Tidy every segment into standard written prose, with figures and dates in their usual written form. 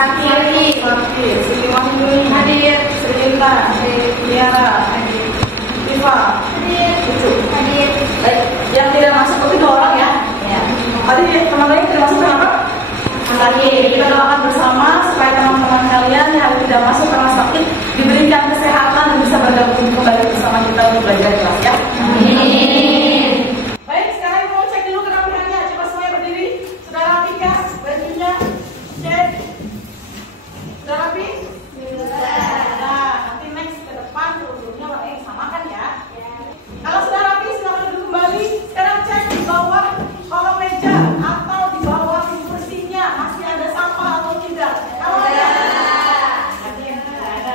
Sakti, Sri Wahyuni hadir, Sri Linda hadir, Tiara hadir, Viva hadir, hadir. Baik, yang tidak masuk itu 2 orang ya. Tadi teman-teman tidak masuk kenapa? Sakit. Kita doakan bersama supaya teman-teman kalian yang tidak masuk karena sakit diberikan kesehatan dan bisa bergabung kembali bersama kita untuk belajar kelas ya. Amin. Baik, sekarang mau cek dulu kerapihannya. Coba semuanya berdiri. Sudah rapi kah? Bajunya cek. Sudah rapi? Sudah. Nah, nanti next ke depan duduknya warna yang sama kan ya? Kalau sudah rapi, silakan duduk kembali. Sekarang cek di bawah kolong meja atau di bawah kursinya masih ada sampah atau tidak? Kalau ada, ada.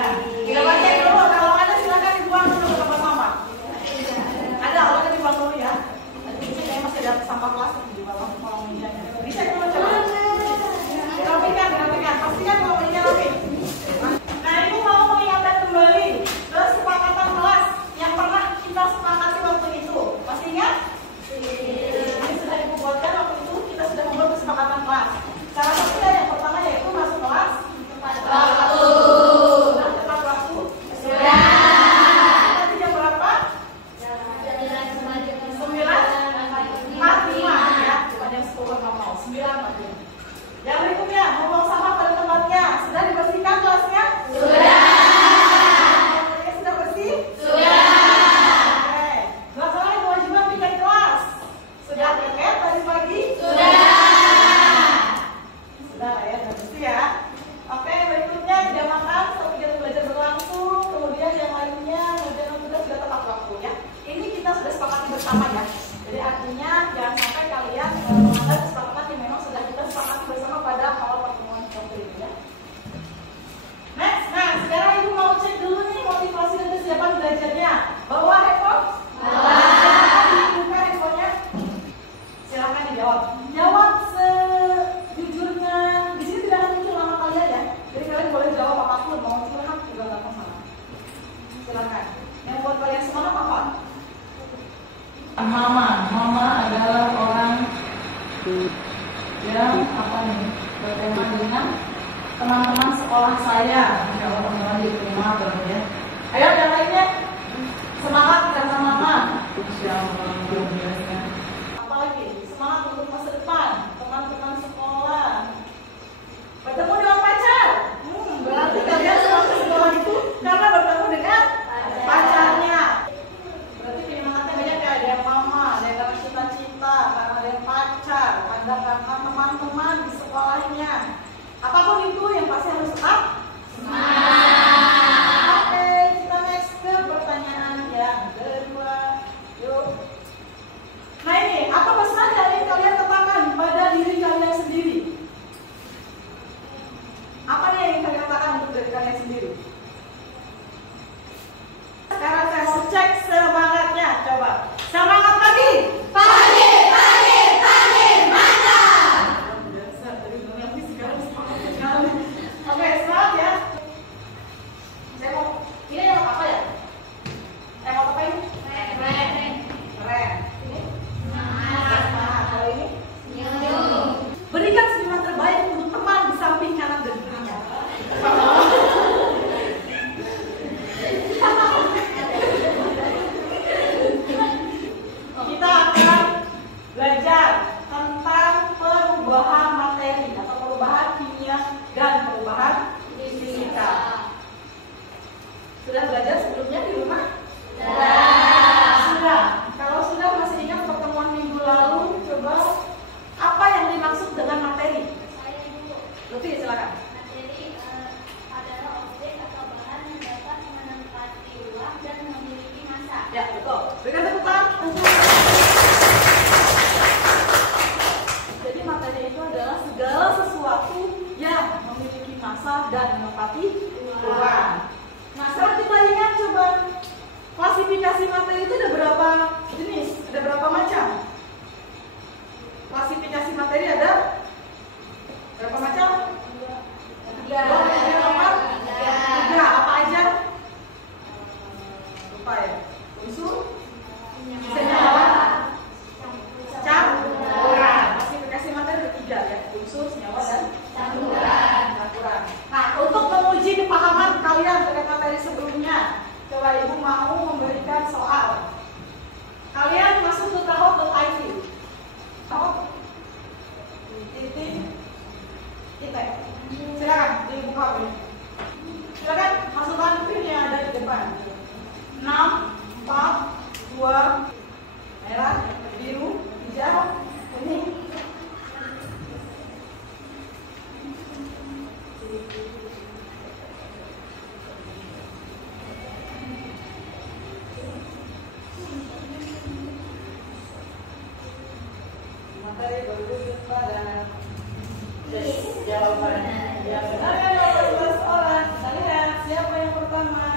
Coba cek dulu. Kalau ada silakan dibuang ke tempat sampah. Ada, kalau ada dibuang dulu ya. Nanti saya masih ada sampah plastik di bawah kolong mejanya. Dicek dulu coba. Dirapikan. Pastikan kolong mejanya rapi. Nah, ini mau mengingatkan kembali kesepakatan kelas yang pernah kita sepakati waktu itu. Masih ingat? Ini sudah dibuatkan waktu itu, kita sudah membuat kesepakatan kelas. Salah satunya yang pertama yaitu masuk kelas tepat waktu. Sudah tepat waktu? Sudah. Nanti jam berapa? Jam 9.45 ya, bukan jam 10.00. 9.45. Yang berikutnya, membuang sampah pada tempatnya. Sudah dibersihkan kelasnya? Sudah. Sudah bersih? Sudah. Oke. Melaksanakan kewajiban piket kelas. Sudah piket tadi pagi? Sudah. Sudah ya, sudah bersih ya. Oke, berikutnya tidak makan sampai kegiatan belajar berlangsung. Kemudian yang lainnya, kemudian tugas sudah tepat waktu ya. Ini kita sudah sepakati bersama ya. Jadi artinya jangan sampai kalian melanggar kesepakatan yang memang sudah kita sepakati bersama pada awal pertemuan waktu ini ya. Next, nah sekarang ibu mau cek dulu nih motivasi dan kesiapan belajarnya. Bawa handphone? Bawa. Dibuka handphonenya. Silakan dijawab. Jawab sejujurnya. Di sini tidak akan muncul nama kalian ya. Jadi kalian boleh jawab apapun, mau curhat juga nggak masalah. Silakan. Yang buat kalian semangat apa? Mama adalah orang yang apa nih berteman dengan teman-teman sekolah saya. Ya Allah, teman-teman diterima terus ya. Ayo yang lainnya semangat karena mama. Apalagi semangat untuk masa depan, teman-teman sekolah. Bertemu dengan pacar. Berarti kalian semangat sekolah itu karena bertemu dengan pacarnya. Berarti penyemangatnya banyak ya, ada yang mama, ada yang karena cita-cita, karena ada yang pacar, ada karena teman-teman di sekolahnya. Apapun itu yang pasti harus tetap semangat. Oke, kita next ke pertanyaan yang kedua. Yuk. Nah ini, apa pesan yang ingin kalian katakan pada diri kalian sendiri? Apa yang ingin kalian katakan untuk diri kalian sendiri? Sekarang saya mau cek semangatnya, coba. Semangat pagi. Pagi, mantap. Biasa, dari dulu sekarang semangat sekali. Oke, semangat materi berwujud pada. Jawabannya yang benar kan 18 orang. Kita lihat siapa yang pertama.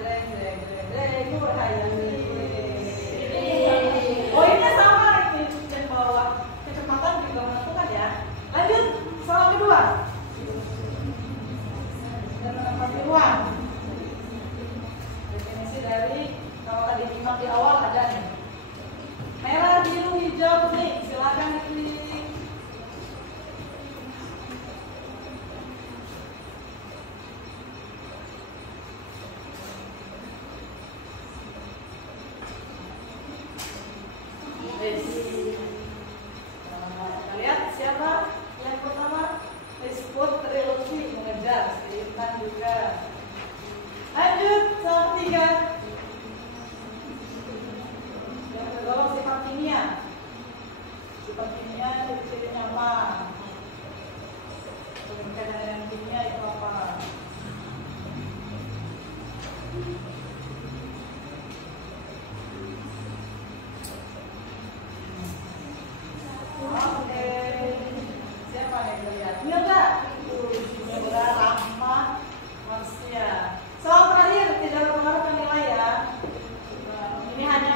Ini berhayal nih. Poinnya sama dan bahwa kecepatan juga menentukan ya. Lanjut soal kedua. Dan menempati ruang. Definisi dari kalau tadi nyimak di awal ada nih. Merah, biru, hijau, kuning. Silakan diklik. Kita lihat siapa yang pertama. Disebut trilogi mengejar. Seitan juga. Lanjut soal ketiga. Yang kedua sifat kimia. Sifat kimia ciri-cirinya apa? Berkaitan dengan kimia itu apa? Oke, siapa yang terlihat? Milda, Milda Rahma Marsia. Soal terakhir tidak mempengaruhi nilai ya. Ini hanya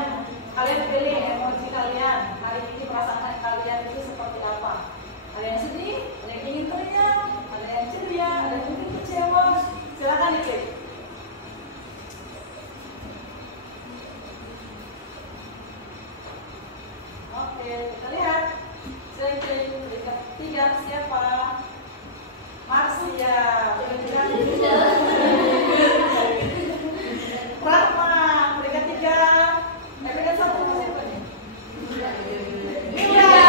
kalian pilih emosi kalian. Hari ini perasaan kalian itu seperti apa? Ada yang sedih, ada yang ingin teriak, ada yang ceria, ada yang mungkin kecewa. Silakan diklik. Oke, kita lihat. Saya peringkat ketiga siapa? Marsia. Rahma peringkat tiga. Peringkat satu siapa nih? Milda.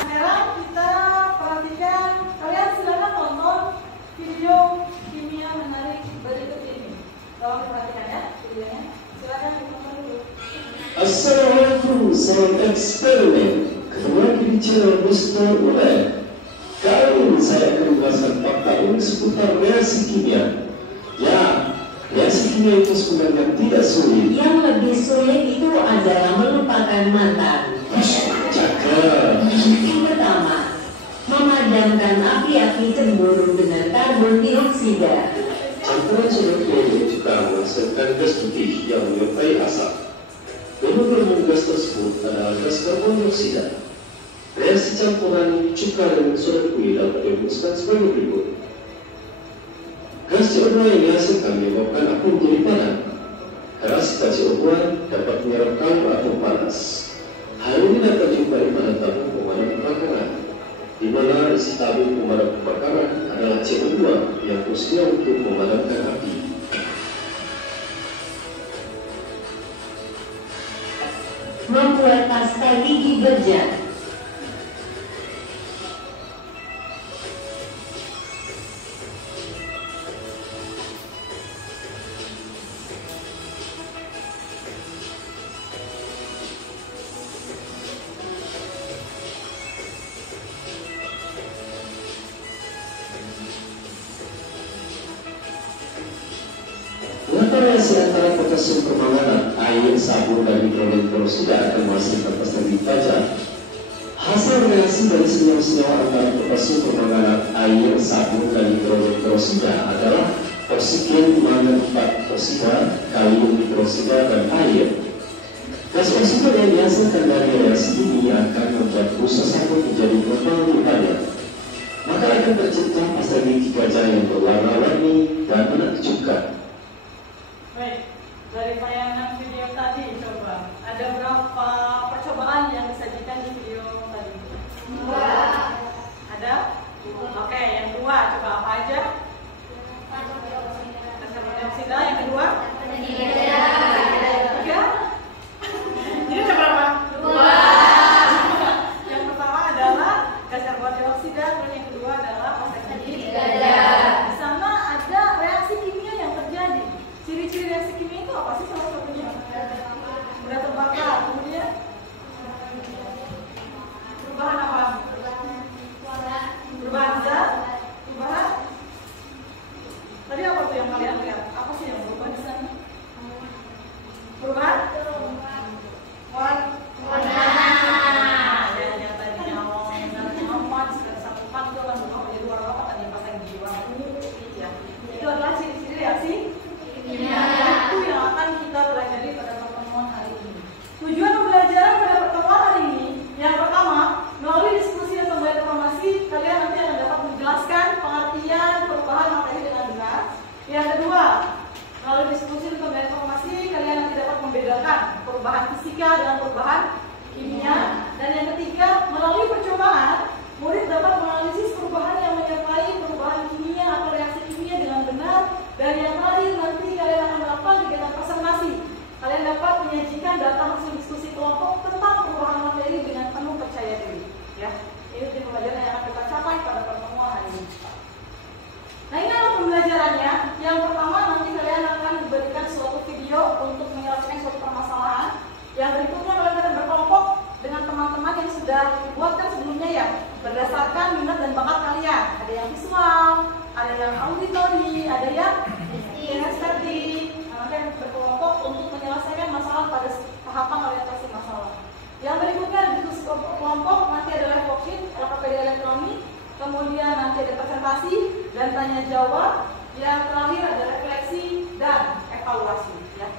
Sekarang kita perhatikan. Kalian silakan tonton video kimia menarik berikut ini. Tolong diperhatikan ya videonya. Silakan ditonton dulu. Assalamualaikum, salam eksperimen. Ketua bicara Mr. Ulen. Kali ini saya akan membahaskan fakta unik seputar reaksi kimia. Ya, reaksi kimia itu sebenarnya tidak sulit. Yang lebih sulit itu adalah melupakan mantan. Cakep. Yang pertama, memadamkan api-api cemburu dengan karbon dioksida. Campuran soda klorin juga menghasilkan gas putih yang menyertai asap. Beberapa gas tersebut adalah gas karbon dioksida. Reaksi campuran cuka dengan soda kuih dapat dirumuskan sebagai berikut. Gas CO2 yang dihasilkan menyebabkan api menjadi panas. Karena sifat CO2 dapat menyerapkan atau panas. Hal ini dapat dijumpai pada tabung pemadam kebakaran, di mana isi tabung pemadam kebakaran adalah CO2 yang fungsinya untuk memadamkan api. Membuat pasta gigi berjam. Reaksi antara potasium permanganat, air, sabun, dan hidrogen akan menghasilkan pasta gigi baja. Hasil reaksi dari senyawa-senyawa antara potasium permanganat, air, sabun, dan hidrogen adalah oksigen mangan 4 oksida, kalium hidroksida, dan air. Gas oksigen yang dihasilkan dari reaksi ini akan membuat busa sabun menjadi global lebih banyak. Maka akan tercipta pasta gigi gajah yang berwarna-warni dan menakjubkan. Baik, dari tayangan video tadi coba ada berapa percobaan yang disajikan di video tadi? 2. Ada? Oke, yang 2 coba apa aja? Gas karbon dioksida. Yang kedua? Yang ketiga? Ini coba apa? 2. Yang pertama adalah gas karbon dioksida, dan yang kedua adalah pasta gigi gajah. Di sana ada reaksi kimia yang terjadi. Ciri-ciri reaksi kimia itu apa sih salah satunya? perubahan fisika dengan perubahan kimia. Dan yang ketiga, melalui percobaan, murid dapat menganalisis perubahan yang menyertai perubahan kimia atau reaksi kimia dengan benar. Dan yang terakhir, nanti kalian akan melakukan kegiatan presentasi. Kalian dapat menyajikan data hasil diskusi kelompok tentang perubahan materi dengan penuh percaya diri. Ya, ini pembelajaran yang akan kita capai pada pertemuan hari ini. Nah, ini adalah pembelajarannya. Yang pertama, nanti kalian akan diberikan suatu video untuk menyelesaikan suatu permasalahan. Yang berikutnya, kalian akan berkelompok dengan teman-teman yang sudah dibuatkan sebelumnya ya, berdasarkan minat dan bakat kalian. Ada yang visual, ada yang auditori, ada yang kinestetik. Nanti akan berkelompok untuk menyelesaikan masalah pada tahapan orientasi masalah. Yang berikutnya, diskusi kelompok, nanti ada live worksheet, LKPD elektronik. Kemudian nanti ada presentasi dan tanya jawab. Yang terakhir ada refleksi dan evaluasi. Ya.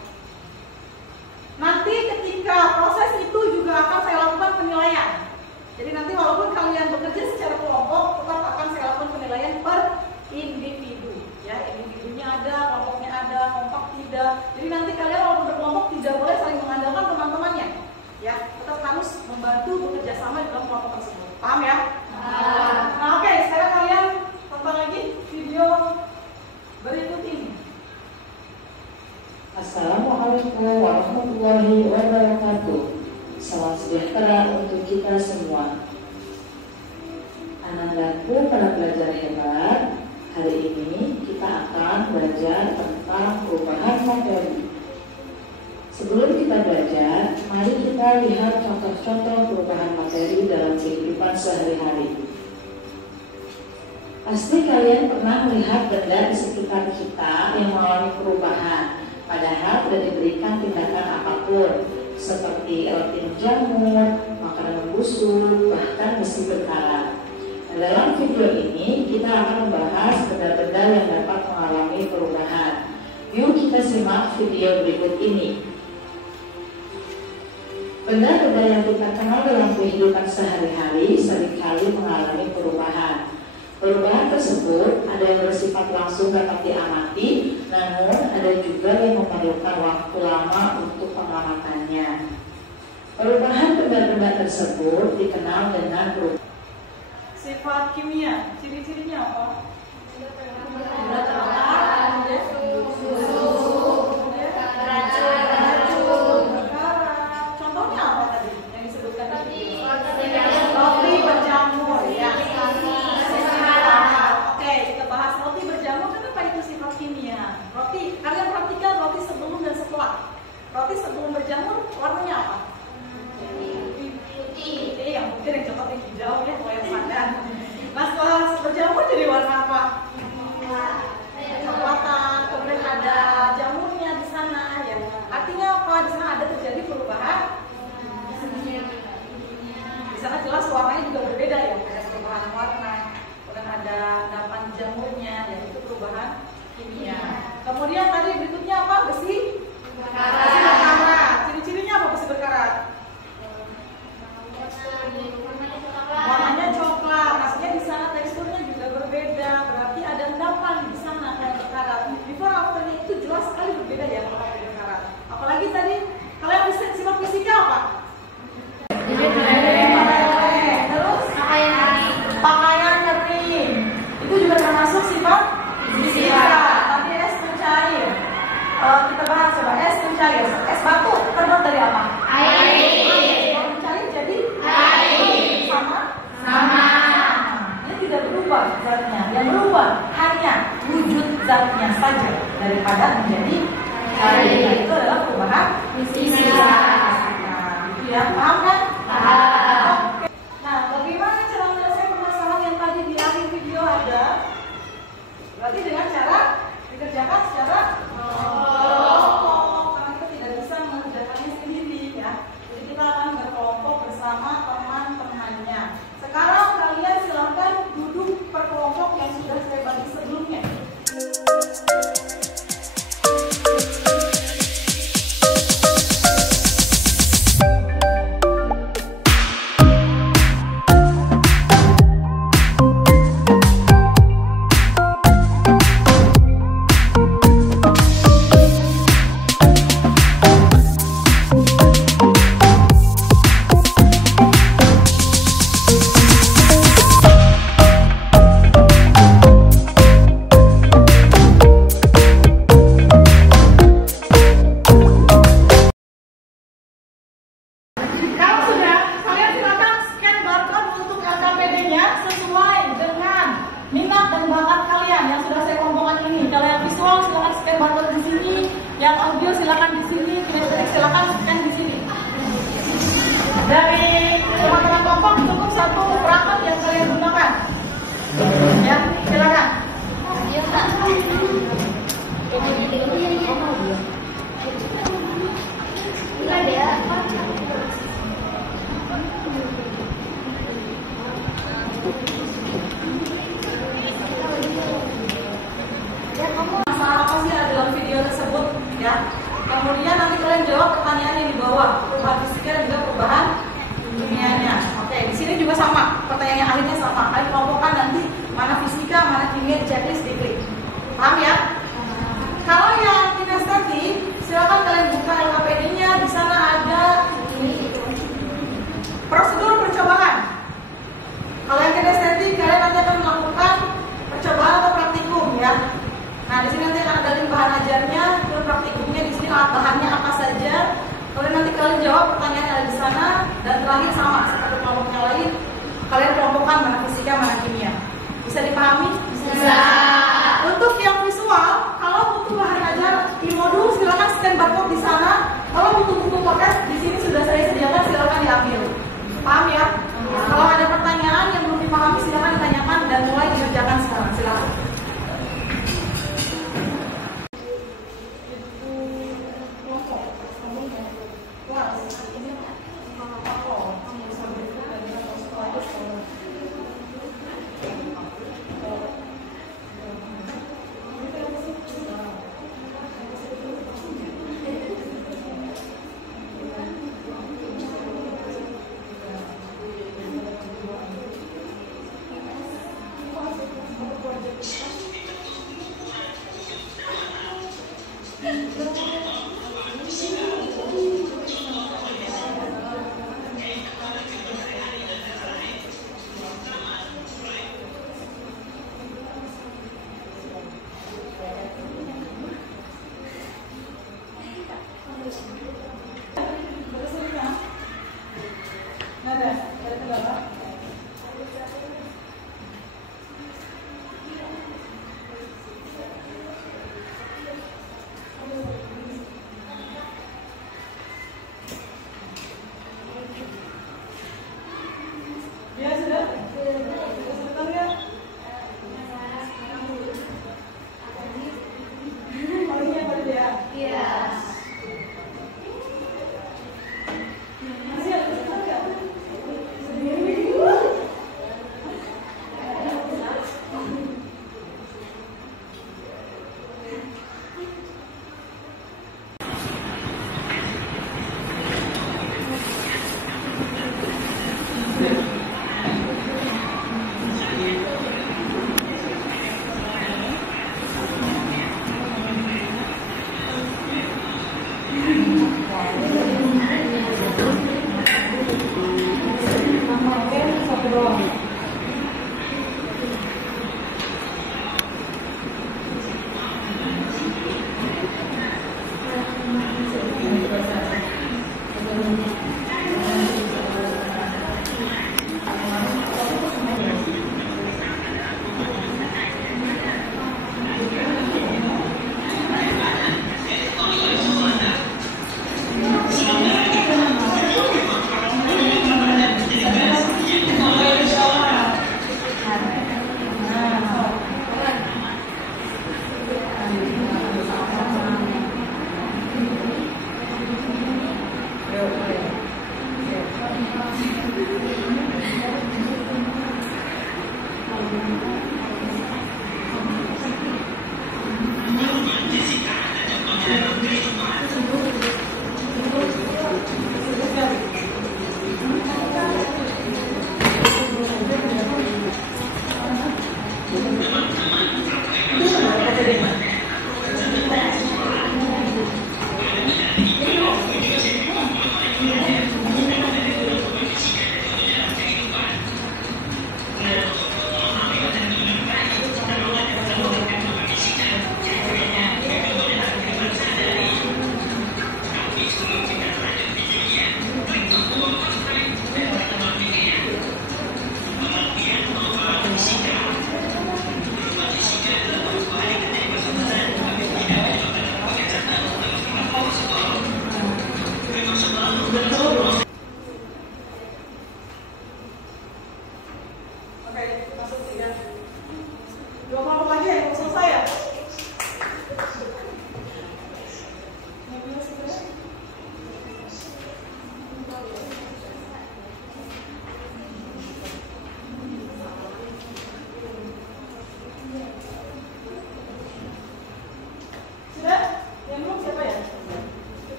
Nanti ketika proses itu juga akan saya lakukan penilaian. Jadi nanti walaupun kalian bekerja secara kelompok, tetap akan saya lakukan penilaian per individu. Ya, individunya ada, kelompoknya ada, kompak tidak. Jadi nanti kalian walaupun berkelompok tidak boleh saling mengandalkan teman-temannya. Ya, tetap harus membantu bekerja sama di dalam kelompok tersebut. Paham ya? Nah, oke, sekarang kalian tonton lagi video berikut ini. Assalamualaikum warahmatullahi wabarakatuh. Salam sejahtera untuk kita semua. Anandaku para pelajar hebat, hari ini kita akan belajar tentang perubahan materi. Sebelum kita belajar, mari kita lihat contoh-contoh perubahan materi dalam kehidupan sehari-hari. Pasti kalian pernah melihat benda di sekitar kita yang mengalami perubahan, padahal tidak diberikan tindakan apapun, seperti roti menjamur, makanan membusuk, bahkan besi berkarat. Dalam video ini, kita akan membahas benda-benda yang dapat mengalami perubahan. Yuk kita simak video berikut ini. Benda-benda yang kita kenal dalam kehidupan sehari-hari seringkali mengalami perubahan. Perubahan tersebut ada yang bersifat langsung dapat diamati, namun ada juga yang memerlukan waktu lama untuk pengamatannya. Perubahan benda-benda tersebut dikenal dengan perubahan. Sifat kimia, ciri-cirinya apa? Contohnya apa tadi yang disebutkan tadi? Roti berjamur ya. Oke, kita bahas roti berjamur. Kenapa itu sifat kimia? Roti, kalian perhatikan roti sebelum dan setelah. Roti sebelum berjamur warnanya apa? Putih, yang mungkin yang coklat yang hijau ya, kalau yang padan. Nah, setelah berjamur jadi warna apa? Coklatan. Kemudian ada jamurnya di sana ya. Artinya apa? Di sana ada terjadi perubahan. Di sana jelas warnanya juga berbeda ya, ada perubahan warna. Kemudian ada endapan jamurnya, yaitu perubahan kimia. Kemudian tadi berikutnya apa? Besi berkarat. Ciri-cirinya apa besi Kalau sudah, kalian silakan scan barcode untuk LKPD-nya sesuai dengan minat dan bakat kalian yang sudah saya kelompokkan ini. Kalau yang visual silakan scan barcode di sini, yang audio silakan di sini, kinestetik silakan scan di sini. Dari teman-teman kelompok cukup satu perangkat yang kalian gunakan. Ya, silakan. Masalah apa sih dalam video tersebut ya? Kemudian nanti kalian jawab pertanyaan yang di bawah, perubahan fisika dan juga perubahan kimianya. Oke, di sini juga sama, pertanyaan yang akhirnya sama. Kalian kelompokkan nanti mana fisika, mana kimia di checklist diklik. Paham ya? Kalau yang kinestetik, silakan kalian buka LKPD-nya. Di sana ada prosedur percobaan. Kalau yang kinestetik, kalian nanti akan melakukan percobaan atau praktikum ya. Nah, di sini nanti akan ada link bahan ajarnya, dan praktikumnya di sini alat bahannya apa saja. Kemudian nanti kalian jawab pertanyaan yang ada di sana, dan terakhir sama seperti kelompok yang lain, kalian kelompokkan mana fisika, mana kimia. Bisa dipahami? Bisa. Untuk yang visual, kalau butuh bahan ajar di modul, silakan scan barcode di sana. Kalau butuh buku podcast di sini sudah saya sediakan, silakan diambil. Paham ya? Kalau ada pertanyaan yang belum dipahami, silakan ditanyakan dan mulai dikerjakan sekarang. Silakan.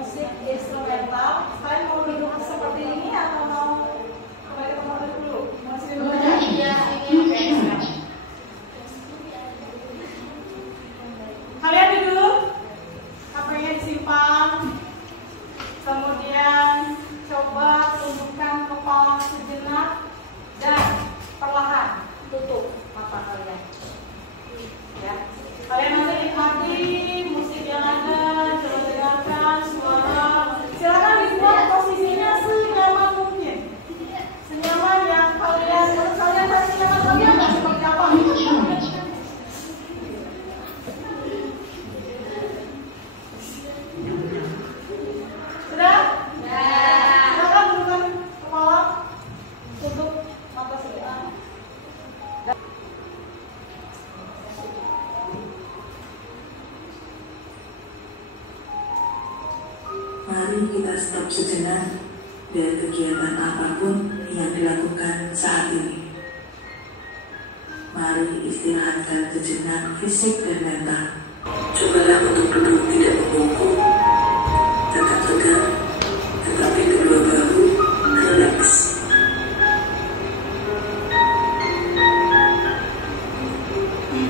musik instrumental. Saya mau duduk seperti ini atau mau kembali ke tempat dulu? Mau sini dulu ya? Kalian duduk, HP-nya disimpan, kemudian coba tundukkan kepala sejenak dan perlahan tutup mata kalian. Ya, kalian nanti nikmati musik yang ada, coba dengarkan suara. Silakan dibuat posisinya senyaman mungkin, senyaman yang kalian menurut kalian versi nyaman kalian nggak seperti apa? Sudah? Silakan tundukkan kepala, tutup mata sejenak. Mari kita stop sejenak dari kegiatan apapun yang dilakukan saat ini. Mari istirahatkan sejenak fisik dan mental. Cobalah untuk duduk tidak membungkuk, tetap tegak, tetapi kedua bahu rileks.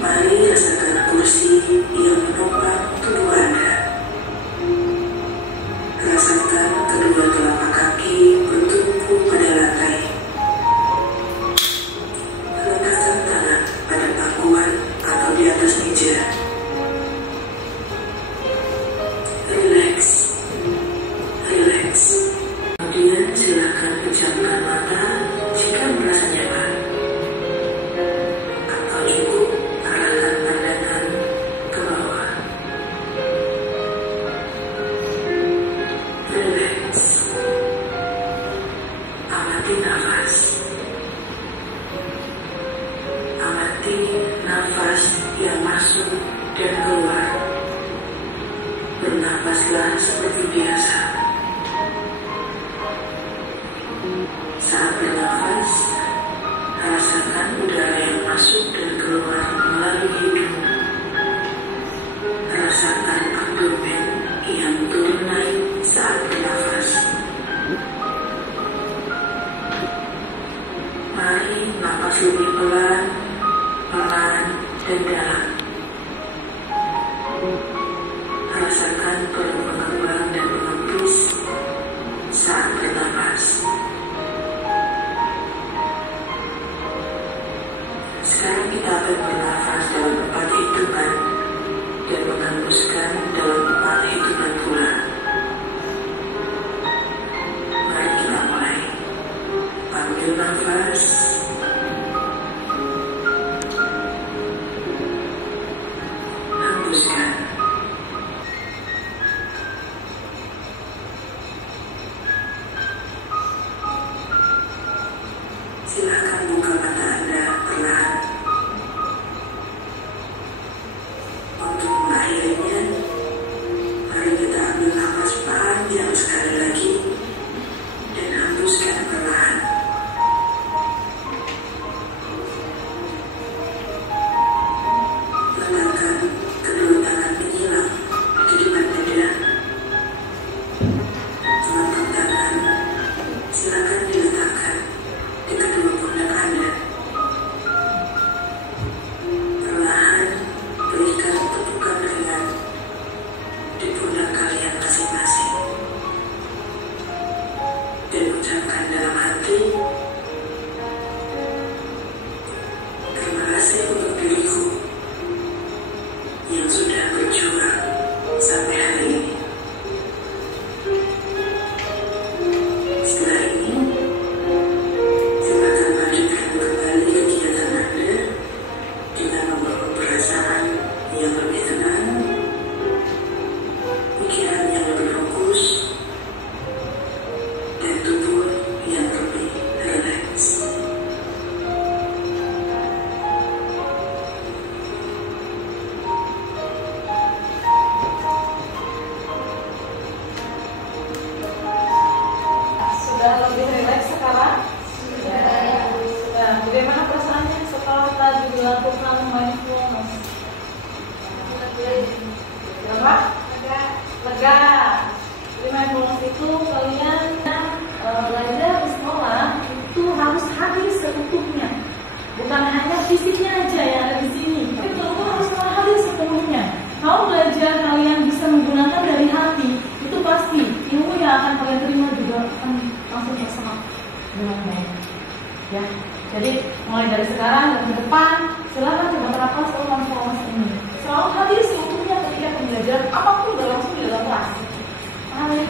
Mari rasakan kursi yang menopang tubuh Anda. Rasakan kedua telapak kaki bertumpu pada lantai. Letakkan tangan pada pangkuan atau di atas meja. Relax, relax. Kemudian silakan pejamkan mata jika merasa nyaman. Atau cukup arahkan pandangan ke bawah. Relax. Amati nafas. Amati nafas yang masuk dengan baik. Ya, jadi mulai dari sekarang dan ke depan, silakan coba terapkan selalu transformasi ini. Selalu hadir seutuhnya ketika pembelajaran apapun berlangsung di dalam kelas. Paham ya?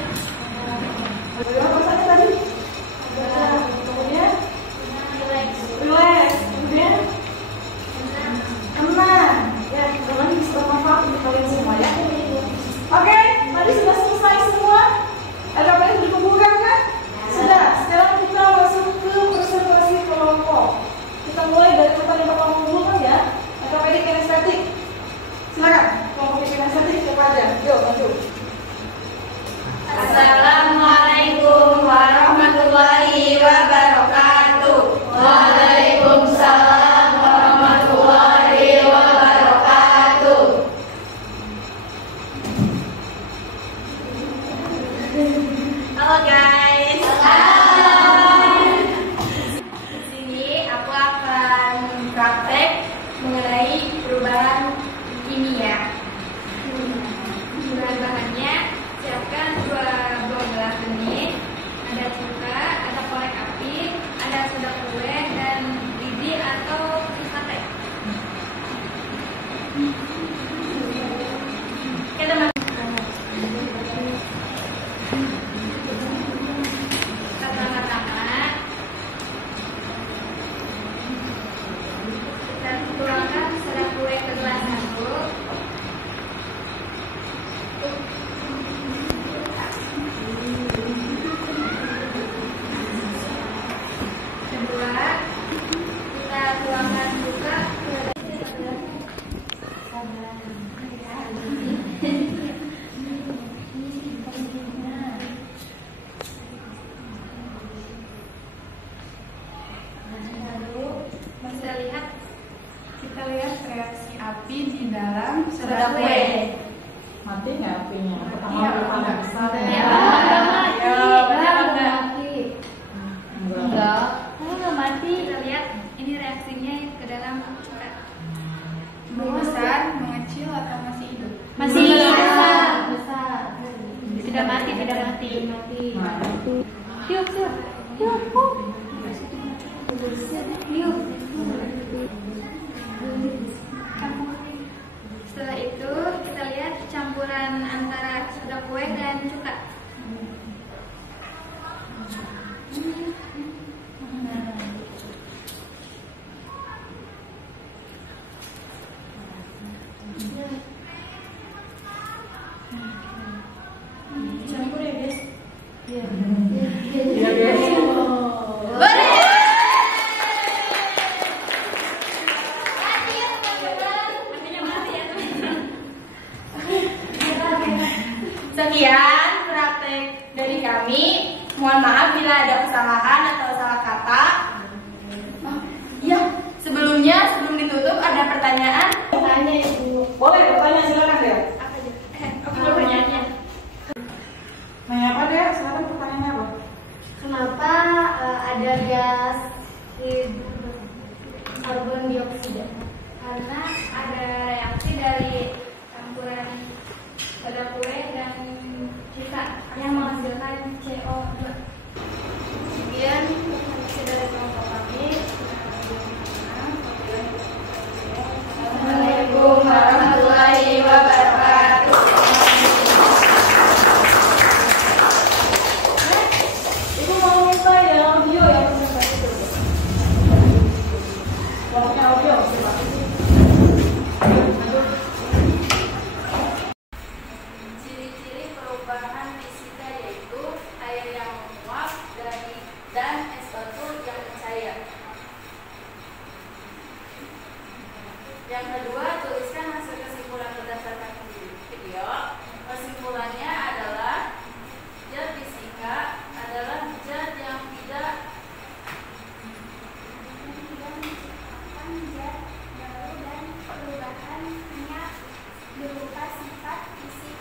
Bagaimana pesannya tadi? Kemudian relax, kemudian tenang. Ya, teman bisa bermanfaat untuk kalian semua ya. Oke, tadi sudah selesai semua. Ada apa yang dikumpulkan kan? Sudah. Sekarang kita masuk ke presentasi kelompok. Kita mulai dari pertanyaan yang pertama dulu ya. Ortopedik kinestetik. Silakan, kelompok kinestetik siapa aja? Yuk, maju. Assalamualaikum warahmatullahi wabarakatuh. Waalaikumsalam warahmatullahi wabarakatuh. Halo guys. Di sini aku akan praktek mengenai perubahan kimia. Bahan-bahannya siapkan 12 menit. Ada cuka, ada korek api, ada soda kue dan lidi atau sate. Oke teman. Pertama-tama kita tuangkan soda kue ke gelas 1. Kedua, kita tuangkan cuka ke lalu kita lihat reaksi api di dalam soda kue. Mati nggak apinya? Pertama Iya, agak besar ya. Iya. Enggak. Nggak mati. Kita lihat ini reaksinya ke dalam cuka. Besar, mengecil atau masih hidup? Masih besar. Tidak mati, tidak mati. Yuk. Setelah itu kita lihat campuran antara soda kue dan cuka. Campur ya guys. Iya guys. Sekian praktek dari kami. Mohon maaf bila ada kesalahan atau salah kata. Iya, sebelum ditutup ada pertanyaan. Tanya Ibu. Boleh bertanya, silakan deh. Apa pertanyaannya? Nanya apa deh? Silakan pertanyaannya apa? Kenapa ada gas karbon dioksida? Karena ada reaksi dari campuran soda kue dan cuka yang menghasilkan CO2. Sekian informasi dari kelompok kami. Assalamualaikum warahmatullahi wabarakatuh. Ibu mau minta yang audio yang presentasi dulu. Kelompoknya audio, siapa? Ciri-ciri perubahan fisika yaitu air yang menguap dan es batu yang mencair. Yang kedua, tuliskan hasil kesimpulan berdasarkan video. Kesimpulannya adalah zat fisika adalah zat yang tidak Menciptakan zat baru dan perubahannya berupa sifat fisik,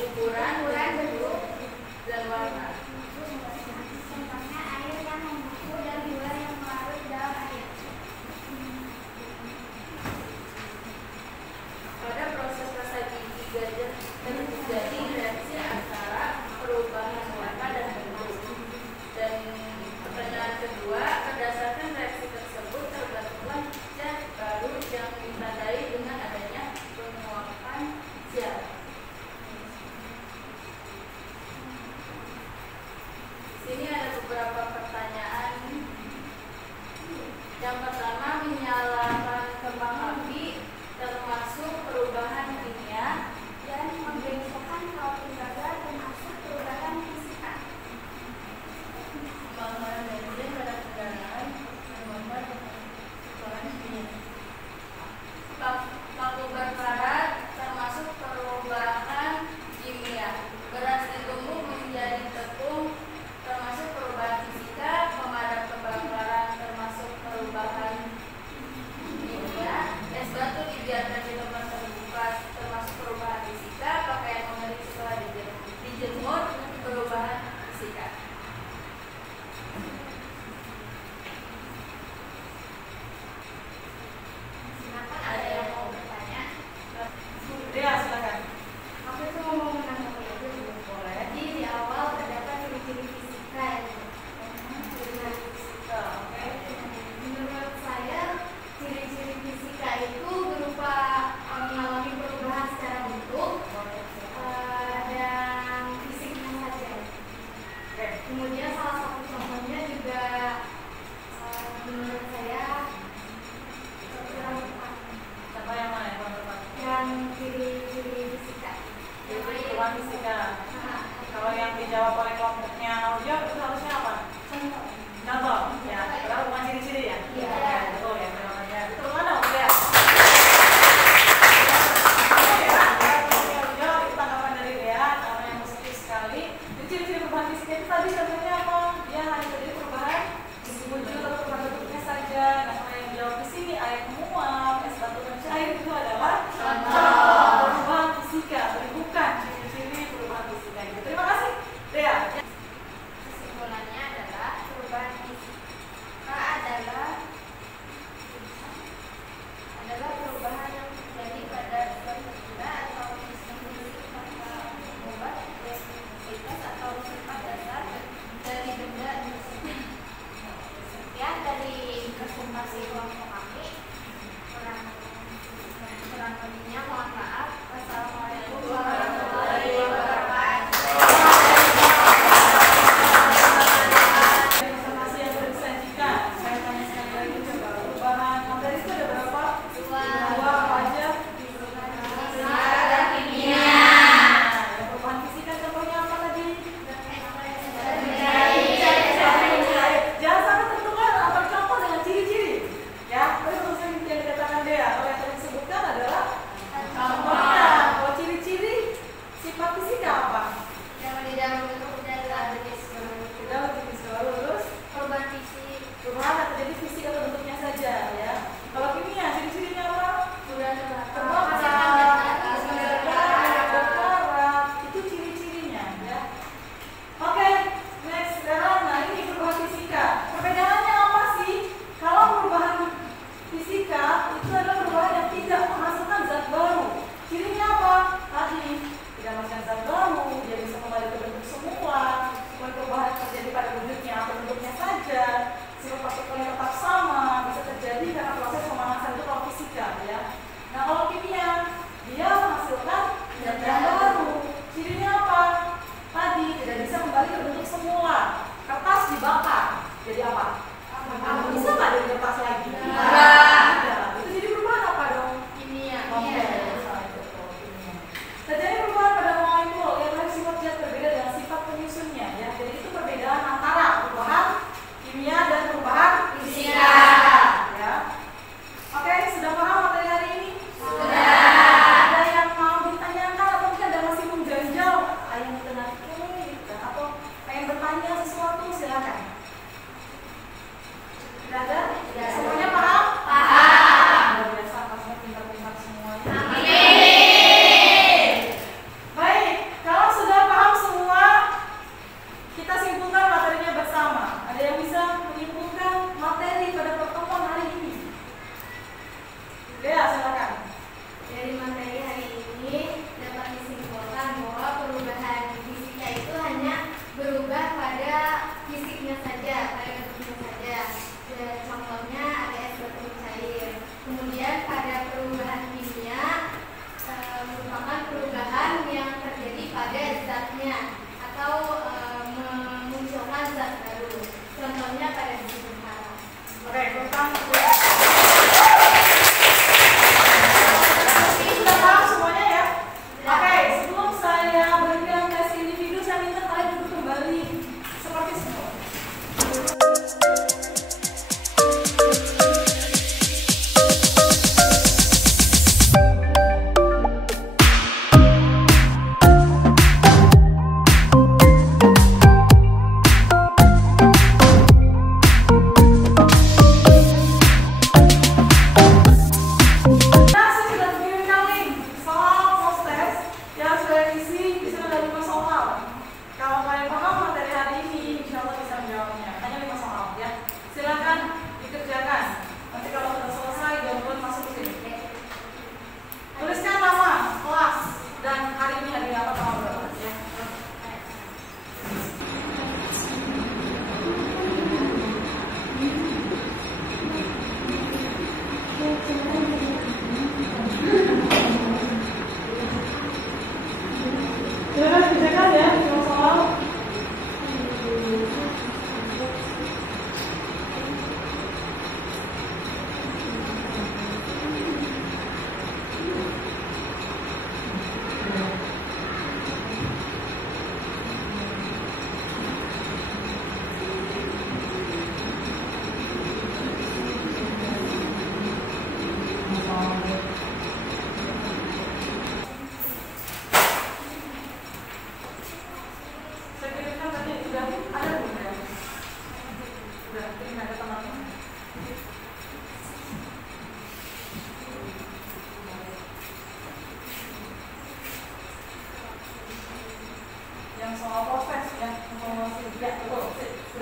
ukuran, bentuk, dan warna. contohnya air yang membeku dan gula yang larut dalam air. Pada proses rasa gigi gajah terjadi reaksi antara perubahan warna dan bentuk.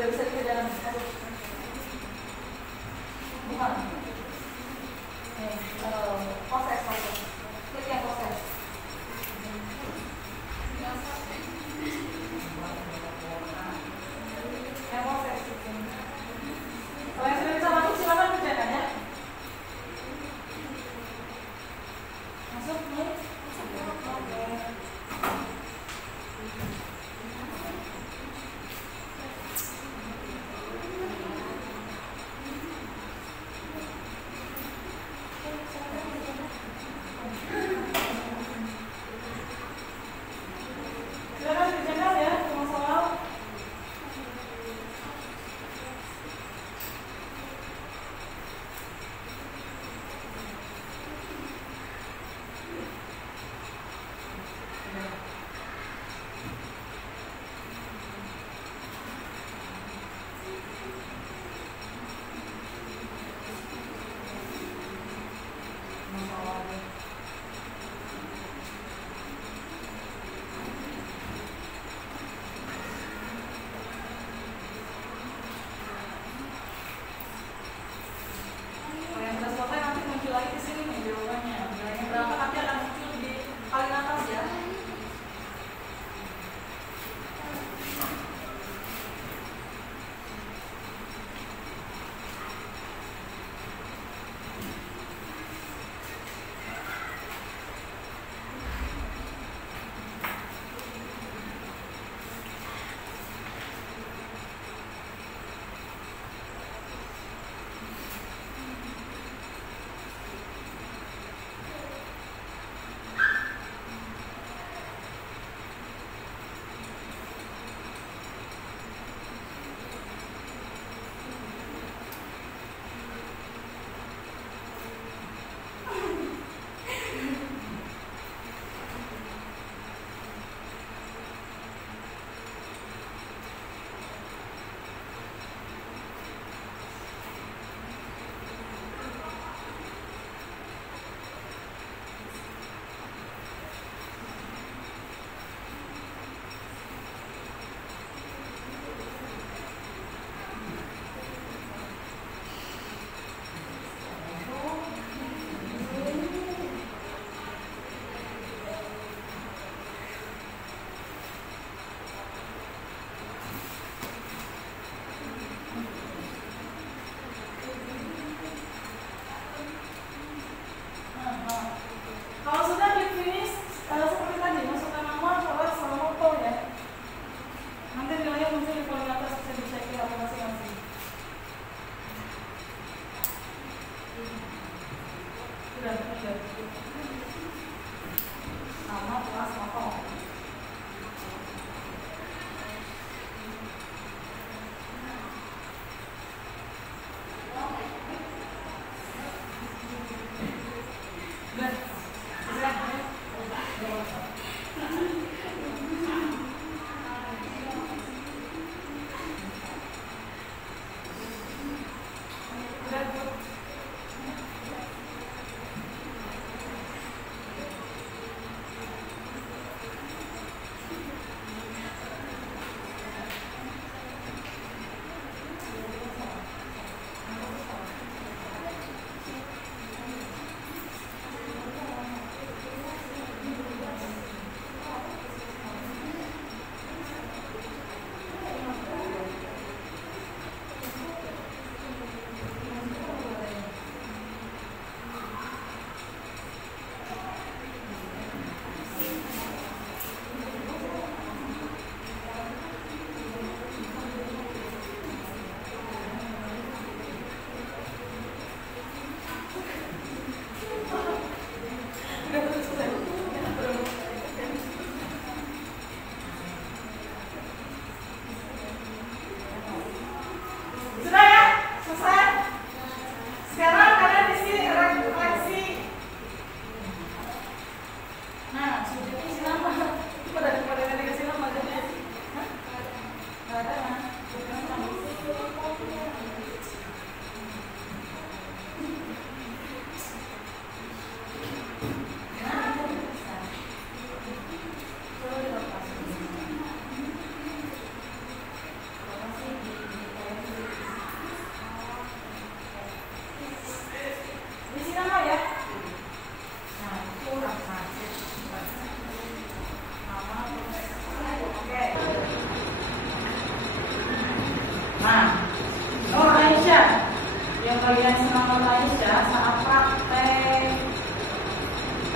Udah bisa ke dalam. Bukan. Proses. Klik yang proses. Yang proses. Kalau yang sudah bisa masuk silakan kerjakan ya. Masuk nih. Oke.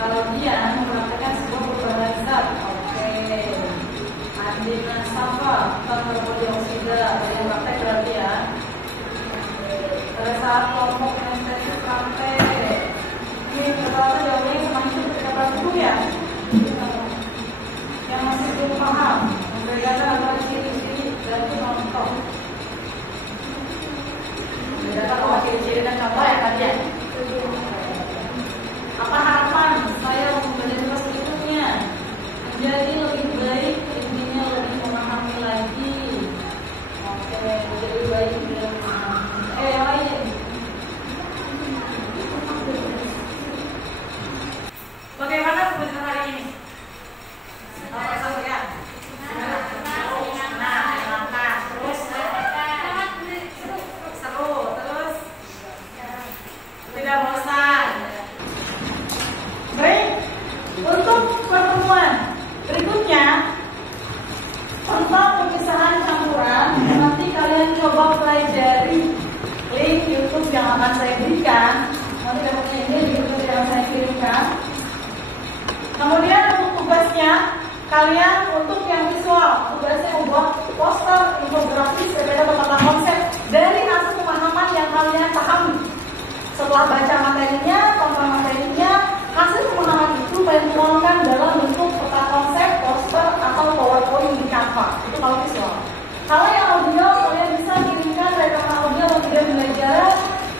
Kalau dia mempraktekkan sebuah perubahan zat, oke. Andina Safa tentang karbon dioksida yang praktek berarti ya. Pada saat kelompok kinestetik sampai ini rata-rata jawabannya semakin itu ketika kelas 10 ya. Yang masih belum paham membedakan antara ciri-ciri dan contoh. Membedakan antara ciri-ciri dan contoh ya tadi ya. Apa harapan saya membelajar kelas berikutnya? Menjadi lebih baik, intinya lebih memahami lagi. Oke, lebih baik dan memahami. Yang lain. Bagaimana keputusan hari ini? Apa satu ya? Nah, menyenangkan. Terus seru, terus tidak bosan. Baik, untuk pertemuan berikutnya tentang pemisahan campuran, nanti kalian coba pelajari link YouTube yang akan saya berikan. Nanti dapatnya ini di YouTube yang saya kirimkan. Kemudian untuk tugasnya, kalian untuk yang visual, tugasnya membuat poster, infografis, berbeda tentang konsep dari hasil pemahaman yang kalian pahami. Setelah baca materinya, tonton materinya, hasil pemahaman itu kalian tuangkan dalam bentuk peta konsep, poster, atau PowerPoint di Canva. Itu kalau visual. Kalau yang audio, kalian bisa kirimkan rekaman audio atau video pembelajaran.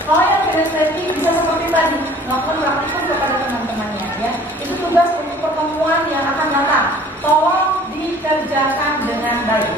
Kalau yang kinestetik bisa seperti tadi, melakukan praktikum kepada teman-temannya ya. Itu tugas untuk pertemuan yang akan datang. Tolong dikerjakan dengan baik.